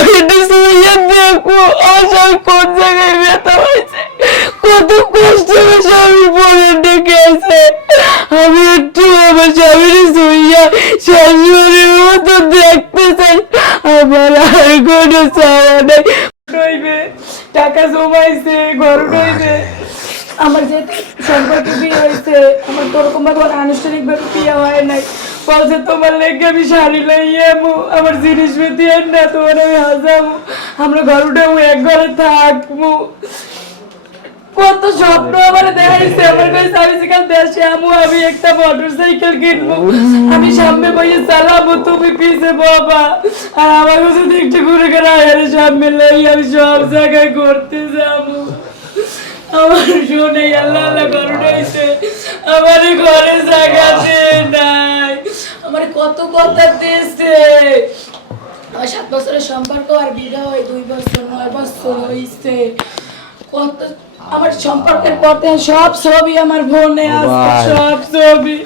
একটু শুয়ে দেখব আমার কোন জায়গায় ব্যথা হয়েছে? কত কষ্ট স্বামী পরে ডেকে আছে আমি একটু আমার স্বামীর শুইয়া শাশুড়ির মতো দেখতে চাই। আমার আর কোনো চাওয়া নেই। টাকা জমাইছে, ঘর নইবে আমার যে সম্পর্কে বিয়ে হয়েছে, আমার তো ওরকম ভাবে আনুষ্ঠানিক ভাবে বিয়ে হয় নাই। বলছে, তোমার লেগে আমি শাড়ি লাইয়ামু আমার জিনিস পেতি না, তোমার আমি হাজামু আমরা ঘর উঠামু এক ঘরে থাকব। কত স্বপ্ন আমার দেখাইছে, আমার কাছে আমি দেশে, আমু, আমি একটা কিনবো। আমি সামনে বইয়ে চালাবো, তুমি পিছে বাবা। আর আমার যদি একটু ঘুরে ঘুরে আয়ার সামনে লই আমি সব জায়গায় ঘুরতে যাব। আমার শুনে আল্লাহ আল্লাহ করুণাইছে আমার ঘরে আমার কত কথা দিয়েছে? সাত বছরের সম্পর্ক আর বিবাহ হয় দুই বছর নয় বছর হয়েছে কত আমার সম্পর্কের পথে সব ছবি আমার ফোনে আছে সব ছবি।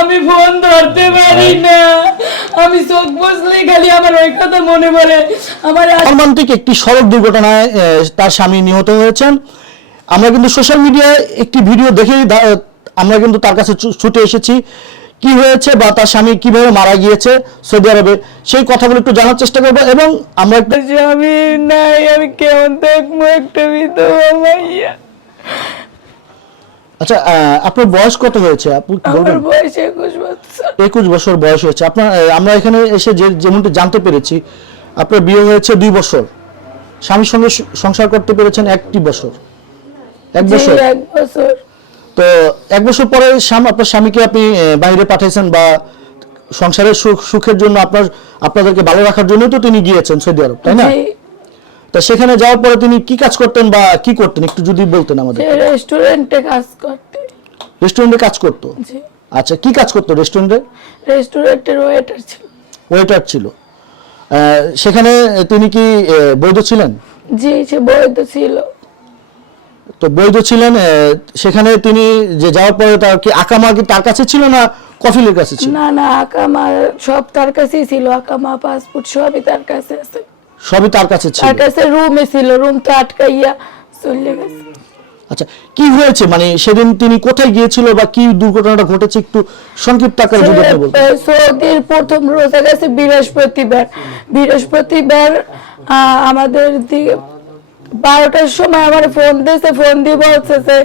আমি ফোন ধরতে পারি না। আমি চোখ বসলে খালি আমার ওই কথা মনে পড়ে। আমার মর্মান্তিক একটি সড়ক দুর্ঘটনায় তার স্বামী নিহত হয়েছেন। আমরা কিন্তু সোশ্যাল মিডিয়ায় একটি ভিডিও দেখেই আমরা কিন্তু তার কাছে ছুটে এসেছি। কি হয়েছে বা তার স্বামী কীভাবে মারা গিয়েছে সৌদি আরবে সেই কথাগুলো একটু জানার চেষ্টা করব এবং আমরা একটু স্বামী নাই আমি কেমন দেখব একটা বিধবা মাইয়া? আচ্ছা আপনার বয়স কত হয়েছে? আপনি আমার বয়স বছর। একুশ বছর বয়স হয়েছে। আপনার আমরা এখানে এসে যে যেমনটি জানতে পেরেছি আপনার বিয়ে হয়েছে দুই বছর। স্বামীর সঙ্গে সংসার করতে পেরেছেন একটি বছর। এক বছর। এক বছর। তো এক বছর পরে স্বামী আপনার স্বামীকে আপনি বাইরে পাঠিয়েছেন বা সংসারের সুখ সুখের জন্য আপনার আপনাদেরকে ভালো রাখার জন্য তো তিনি গিয়েছেন সৌদি আরব তাই না? তা সেখানে যাওয়ার পরে তিনি কি কাজ করতেন বা কি করতেন? একটু যদি বলতেন আমাদের রেস্টুরেন্টে কাজ করতে। রেস্টুরেন্টে কাজ করতো? আচ্ছা কি কাজ করতো রেস্টুরেন্টে? রেস্টুরেন্টের ওয়েটার ছিল। ওয়েটার ছিল। সেখানে তিনি কি বৈধ ছিলেন? জি সে বৈধ ছিল। তো বৈধ ছিলেন সেখানে তিনি যে যাওয়ার পরে তার কি আকামা কি তার কাছে ছিল না কফিলের কাছে ছিল? না না আকামা সব তার কাছেই ছিল আকামা পাসপোর্ট সবই তার কাছে আছে। সবই তার কাছে ছিল? তার কাছে রুমে ছিল রুম তো আটকাইয়া চলে গেছে। আচ্ছা কি হয়েছে? মানে সেদিন তিনি কোথায় গিয়েছিল বা কি দুর্ঘটনাটা ঘটেছে একটু সংক্ষিপ্ত আকারে যদি আপনি বলতেন। সৌদির প্রথম রোজা গেছে বৃহস্পতিবার। বৃহস্পতিবার আমাদের দিকে বারোটার সময় আমার ফোন দিয়েছে ফোন দিয়ে বলছে যে,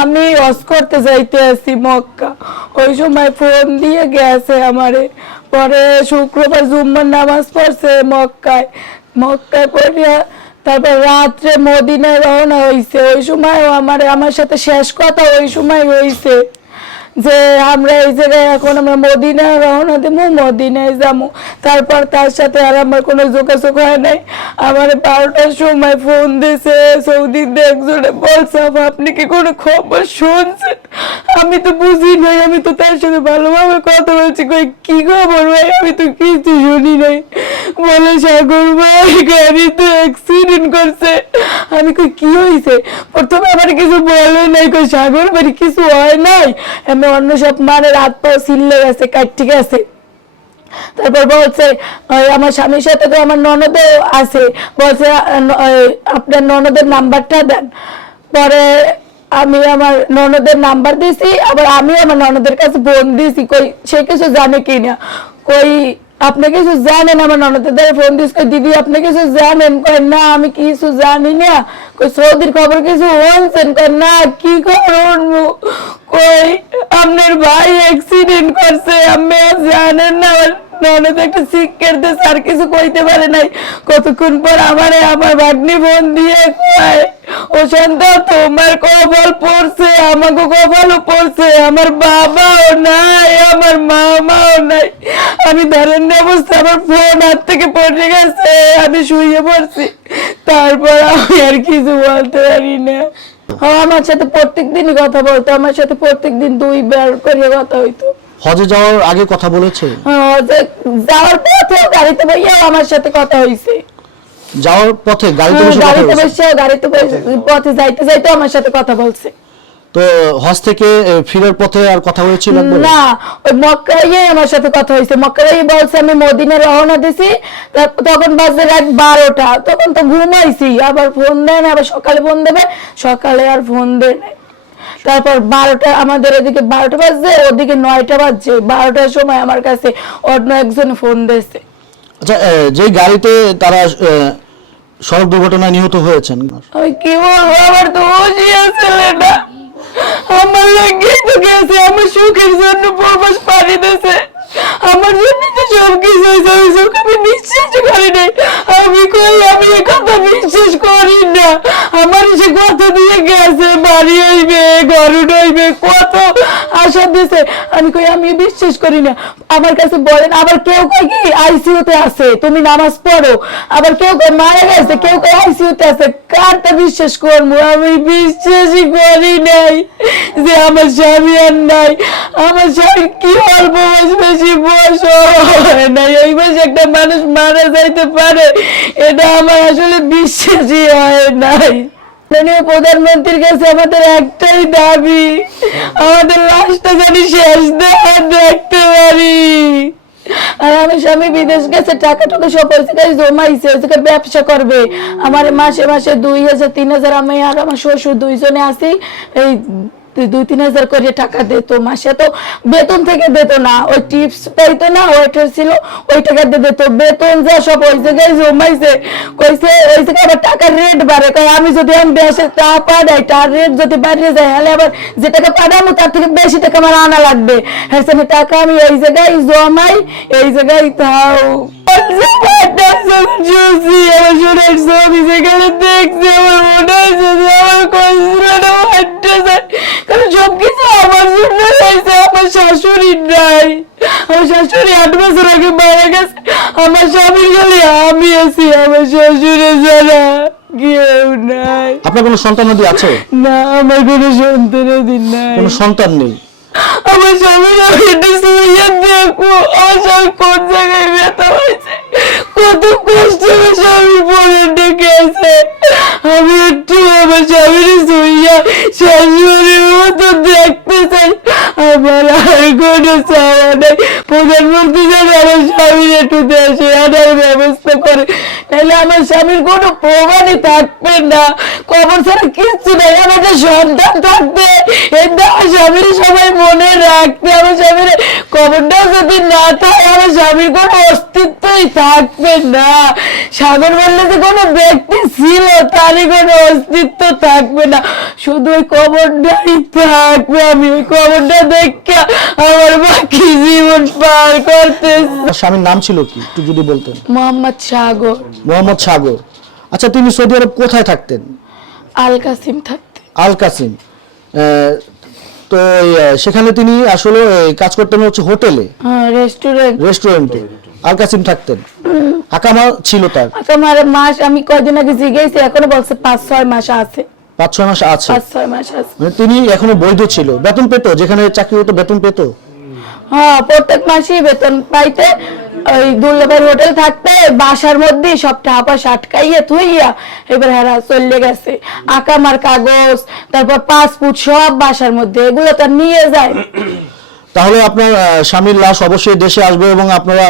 আমি হজ করতে যাইতে আছি মক্কা। ওই সময় ফোন দিয়ে গেছে আমারে। পরে শুক্রবার জুম্মার নামাজ পড়ছে মক্কায়। মক্কায় পড়িয়া তারপর রাত্রে মদিনায় রওনা হইছে। ওই সময় আমার আমার সাথে শেষ কথা ওই সময় হইছে। যে আমরা এই জায়গায় এখন আমরা মদিনায় রওনা দেবো মদিনায় যাব। তারপর তার সাথে আর আমার কোনো যোগাযোগ হয় নাই। আমার বারোটার সময় ফোন দিয়েছে সৌদিতে একজনে বলছে "আপা, আপনি কি কোনো খবর শুনছেন? আমি তো বুঝি নাই আমি তো তার সাথে ভালোভাবে কথা বলছি। কই কি খবর ভাই? আমি তো কিছু শুনি নাই। বলে সাগর ভাই গাড়িতে অ্যাক্সিডেন্ট করছে। আমি কই, কি হয়েছে প্রথমে আমার কিছু বলে নাই, কই, সাগর বাড়ি কিছু হয় নাই? আমি অন্য সব মানে রাত পর সিললে গেছে কাটতে গেছে। তারপর বলছে আমার স্বামীর সাথে তো আমার ননদও আছে। বলছে আপনার ননদের নাম্বারটা দেন। পরে আমি আমার ননদের নাম্বার দিয়েছি আবার আমি আমার ননদের কাছে ফোন দিয়েছি কই, সে কিছু জানে কি না কই আপনি কিছু জানেন আমার ননদের দ্বারা ফোন দিস কই দিদি আপনি কিছু জানেন কই না আমি কিছু জানি না কই সৌদির খবর কিছু শুনছেন কই না কি খবর শুনব কই আপনার ভাই অ্যাক্সিডেন্ট করছে আপনি জানেন না আমার ননদ একটা শিক্ষার দেশ আর কিছু কইতে পারে নাই কতক্ষণ পর আমারে আমার ভাগ্নি বোন দিয়ে কয় ও সন্তান তোমার কপাল পড়ছে আমাকে কপালও পড়ছে আমার বাবাও নাই আমার মামাও নাই আমি ধরেন অবস্থা আমার ফোন হাত থেকে পড়ে গেছে আমি শুয়ে পড়ছি। তারপর আমি আর কিছু বলতে পারি না। হ্যাঁ, আমার সাথে প্রত্যেক কথা বলতো আমার সাথে প্রত্যেক দিন দুইবার করে কথা হইতো। হজে যাওয়ার আগে কথা বলেছে? হ্যাঁ, যাওয়ার পথে গাড়িতে বইয়া আমার সাথে কথা হইছে। যাওয়ার পথে গাড়িতে বসে গাড়িতে বসে গাড়িতে পথে যাইতে যাইতে আমার সাথে কথা বলছে। তো হজ থেকে ফেরার পথে আর কথা হয়েছিল না ওই মক্কায় আমার সাথে কথা হয়েছে। মক্কায় বলছে আমি মদিনা রওনা দিছি তখন বাজে রাত বারোটা। তখন তো ঘুমাইছি আবার ফোন দেয় না আবার সকালে ফোন দেবে সকালে আর ফোন দেয় না। তারপর বারোটা আমাদের এদিকে বারোটা বাজছে ওদিকে নয়টা বাজছে। বারোটার সময় আমার কাছে অন্য একজন ফোন দিয়েছে। আচ্ছা যেই গাড়িতে তারা সড়ক দুর্ঘটনায় নিহত হয়েছেন? কি বলব? আমার তো বুঝি আসলে না আমার লাগে তো গেছে আমার সুখের জন্য প্রবাস পাড়ি দিয়েছে আমার জন্য তো সব কিছু হয়েছে, আমি বিশ্বাস করি নাই। আমি কই, আমি এ কথা বিশ্বাস করি না। আমার সে কথা দিয়ে গেছে, বাড়ি হইবে, ঘর হইবে কত আশা দিছে। আমি কই, আমি বিশ্বাস করি না। আমার কাছে বলেন, আবার কেউ কয় কি, আইসিইউতে আছে, তুমি নামাজ পড়ো। আবার কেউ কয় মারা গেছে কেউ কয়, আইসিইউতে আছে। কারটা বিশ্বাস করব? আমি বিশ্বাসই করি নাই যে আমার স্বামী আর নাই। আমার স্বামী কি অল্প বয়স বেশি বয়স নাই এই বয়সে একটা মানুষ মারা যাইতে পারে, এটা আমার আসলে বিশ্বাসই হয় নাই। মাননীয় প্রধানমন্ত্রীর কাছে আমাদের একটাই দাবি, আমাদের লাশটা জানি শেষ দেখা দেখতে পারি। আর আমার স্বামী বিদেশ গেছে টাকা টাকা সব ওই জায়গায় জমাইছে, ওই ব্যবসা করবে। আমার মাসে মাসে দুই হাজার, তিন হাজার, আমি আর আমার শ্বশুর দুইজনে আছি, এই দুই, তিন হাজার করে টাকা দিত মাসে। তো বেতন থেকে দিত না, ওই টিপস পাইতো না? ওইটা ছিল, ওই টাকা দিয়ে দিত বেতন যা সব ওই জায়গায় জমাইছে। কইছে, ওই জায়গায় আবার টাকার রেট বাড়ে। কয়, আমি যদি আমি দেশে টা পাঠাই তার রেট যদি বাড়িয়ে যায়, তাহলে আবার যে টাকা পাঠাবো, তার থেকে বেশি টাকা আমার আনা লাগবে। হ্যাঁ টাকা আমি এই জায়গায় জমাই, এই জায়গায় তাও। আমার দেখছি আমার মনে হয়েছে আমার কষ্টটা যায় কারণ সবকিছু আমার জন্য হয়েছে আমার শাশুড়ি নাই। আমার শাশুড়ি আট বছর আগে মারা গেছে। আমার স্বামীর গেলে আমি আছি আমার শ্বশুরে যারা কেউ নাই। আপনার কোনো সন্তানাদি আছে? না আমার কোনো সন্তানের দিন নাই। কোনো সন্তান নেই? আমার স্বামীর আমি একটু শুয়ে দেখব আমার স্বামী কোন জায়গায় ব্যথা হয়েছে? কত কষ্ট স্বামী পরে ডেকেছে আমি একটু আমার স্বামীর শুইয়া শাশুড়ির মতো দেখতে চাই। আমার আর কোনো চাওয়া নেই। প্রধানমন্ত্রী যেন আমার স্বামীর একটু দেশে আনার ব্যবস্থা করে। তাহলে আমার স্বামীর কোনো প্রমাণই থাকবে না। কবর ছাড়া কিচ্ছু নাই। আমাদের সন্তান থাকবে। এটা আমার স্বামীর সবাই আমার স্বামীর কবরটাও যদি না থাকে আমার স্বামীর কোনো অস্তিত্বই থাকবে না। সাগর বললে যে কোনো ব্যক্তি ছিল তারই কোনো অস্তিত্ব থাকবে না। শুধু ওই কবরটাই থাকবে। আমি ওই কবরটা দেখে আমার বাকি জীবন পার আপনার স্বামীর নাম ছিল কি? একটু যদি বলতেন। মোহাম্মদ সাগর। মোহাম্মদ সাগর। আচ্ছা তিনি সৌদি আরব কোথায় থাকতেন? আল কাসিম থাকতে আল কাসিম। তো সেখানে তিনি আসলে কাজ করতেন হচ্ছে হোটেলে। রেস্টুরেন্ট রেস্টুরেন্টে আর কাসিম থাকতেন। আকামা ছিল তার। আকামার মাস আমি কয়দিন আগে জিজ্ঞেস এখনও বলছে পাঁচ ছয় মাস আছে। পাঁচ ছয় মাস আছে। পাঁচ ছয় মাস আছে। মানে তিনি এখনও বৈধ ছিল। বেতন পেত? যেখানে চাকরি হতো বেতন পেত? হ্যাঁ প্রত্যেক মাসেই বেতন পাইতে ওই দুর্লভের হোটেল থাকতে বাসার মধ্যে সব টাকা আটকাইয়া থুইয়া এবার হেরা চলে গেছে। আকামার কাগজ, তারপর পাসপোর্ট সব বাসার মধ্যে, এগুলো তো নিয়ে যায়। তাহলে আপনার স্বামীর লাশ অবশ্যই দেশে আসবে এবং আপনারা,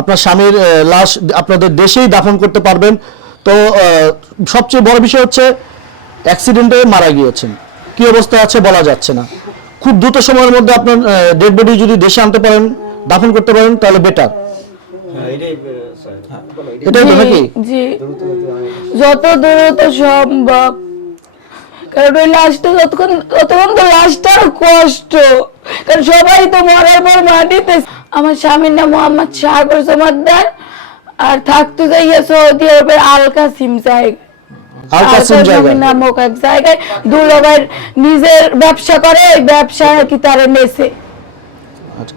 আপনার স্বামীর লাশ আপনাদের দেশেই দাফন করতে পারবেন। তো সবচেয়ে বড় বিষয় হচ্ছে অ্যাক্সিডেন্টে মারা গিয়েছেন। কি অবস্থা আছে বলা যাচ্ছে না। খুব দ্রুত সময়ের মধ্যে আপনার ডেড বডি যদি দেশে আনতে পারেন, দাফন করতে পারেন, তাহলে বেটার যত দ্রুত সম্ভব। কারণ ওই লাশটা যতক্ষণ ততক্ষণ তো লাশটা আরও কষ্ট। কারণ সবাই তো মরার পর মাটিতে আমার স্বামীর নাম মোহাম্মদ সাগর জমাদ্দার আর থাকতো যাইয়া সৌদি আরবের আল কাসিম জায়গা আল কাসিম জায়গা নামক এক জায়গায়। দুলাভাইয়ের নিজের ব্যবসা করে ওই ব্যবসা কি তারা নেছে আচ্ছা।